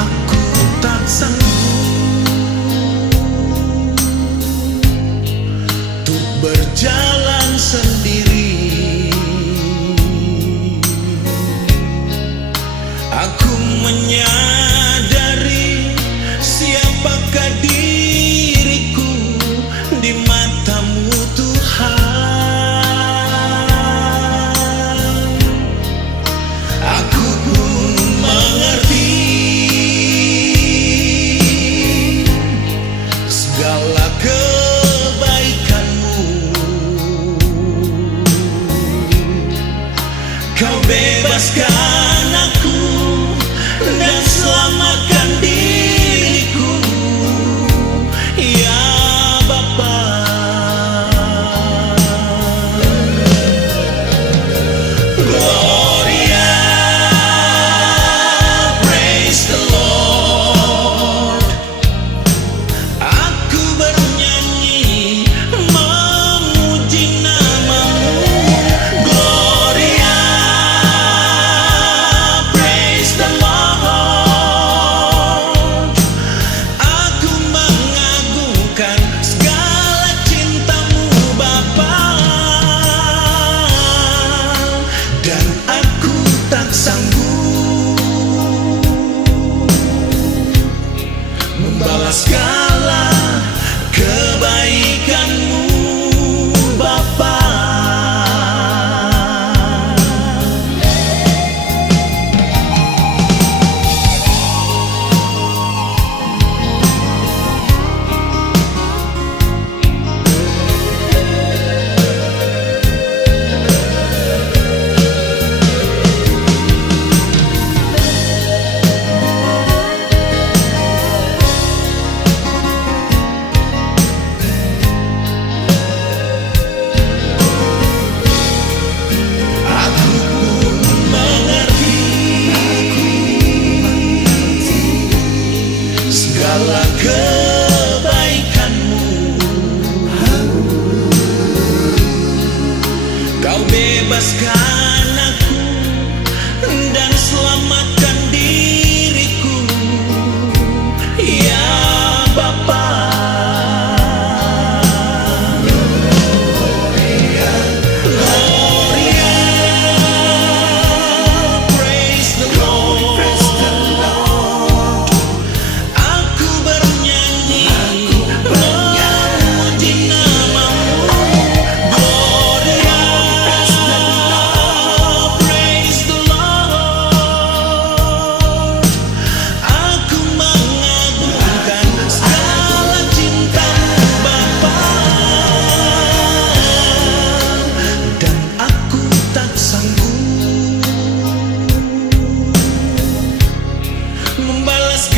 aku tak sanggup untuk berjalan sendiri. Aku menyadari siapakah diriku di matamu Tuhan. Aku pun mengerti segala kebaikanmu. Kau bebaskan aku dan selamatkan diriku, ya Bapa. Gloria, praise the Lord. Aku bernyanyi memuji namamu. Gloria, praise the Lord. Aku mengagungkan segala cintamu Bapa. Dan aku tak sanggup membalas segala kebaikanmu Bapa. Aku pun mengerti segala kebaikanmu. Kau bebaskan aku dan selamatkan diriku, ya Bapa. Gloria, praise the Lord. Aku bernyanyi memuji namamu. Gloria, praise the Lord. Aku mengagungkan segala cintamu Bapa. Dan aku tak sanggup membalas